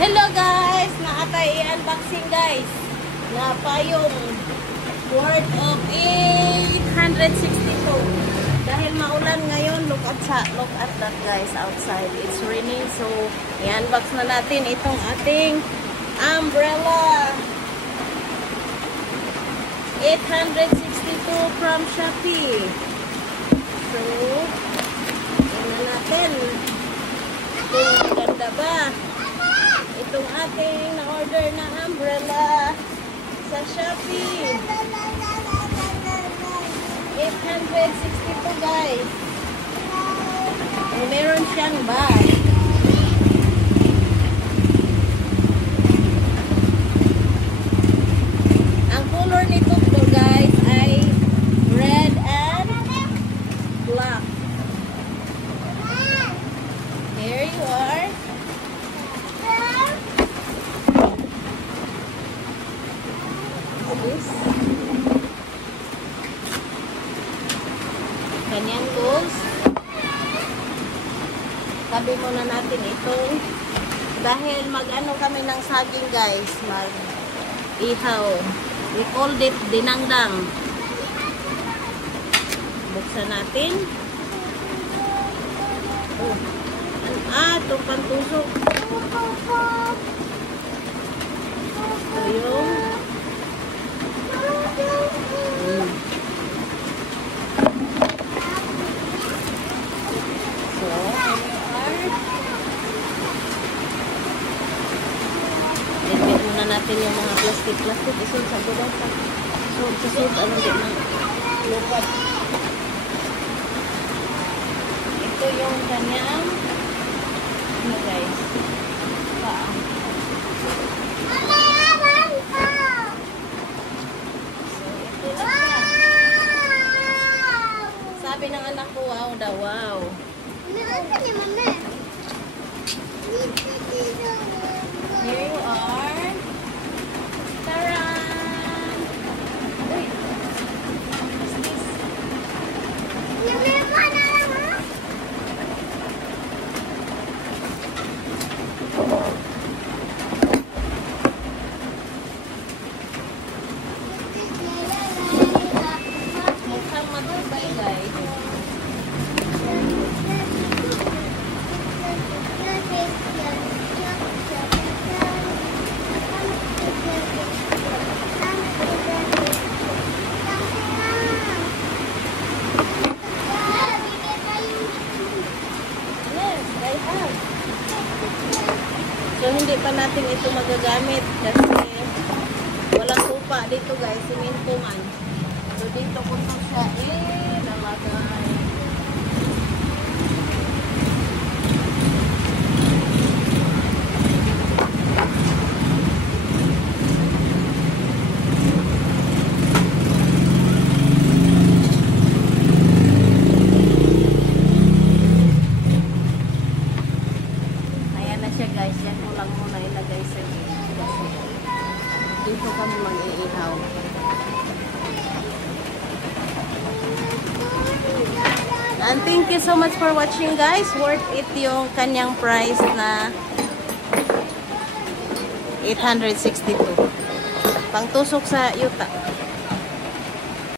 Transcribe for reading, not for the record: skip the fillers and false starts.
Hello guys! Naatay i-unboxing guys na payong worth of 862. Dahil maulan ngayon, look at that guys outside. It's raining, so i-unbox na natin itong ating umbrella. 862 from Shopee. So, tingnan natin kung ganda ba itong ating na-order na umbrella sa Shopee. 862 guys. Meron siyang bag. Ang color nito guys ay red and black. Here you are. This kanyang tools. Tabi muna natin itong dahil mag-ano kami ng saging guys, mag-ihaw. We called it dinangdang. Buksan natin. Itong pantusok. Ito yung i-bit muna natin yung mga plastic isun sa bubong sa ano din ng lupat. Ito yung kanyang ano guys, paa. Sabi ng anak ko, wow daw, wow. Here you are. Taran! Uy! What's this? Mukhang matubay guys. So, hindi pa natin ito magagamit kasi walang lupa dito guys, simento man. So, dito ko ito siya nalagay. Guys, yan ko lang muna ilagay sa dito. Dito kami mag-iihaw. And thank you so much for watching guys. Worth it yung kanyang price na 862. Pangtusok sa yuta.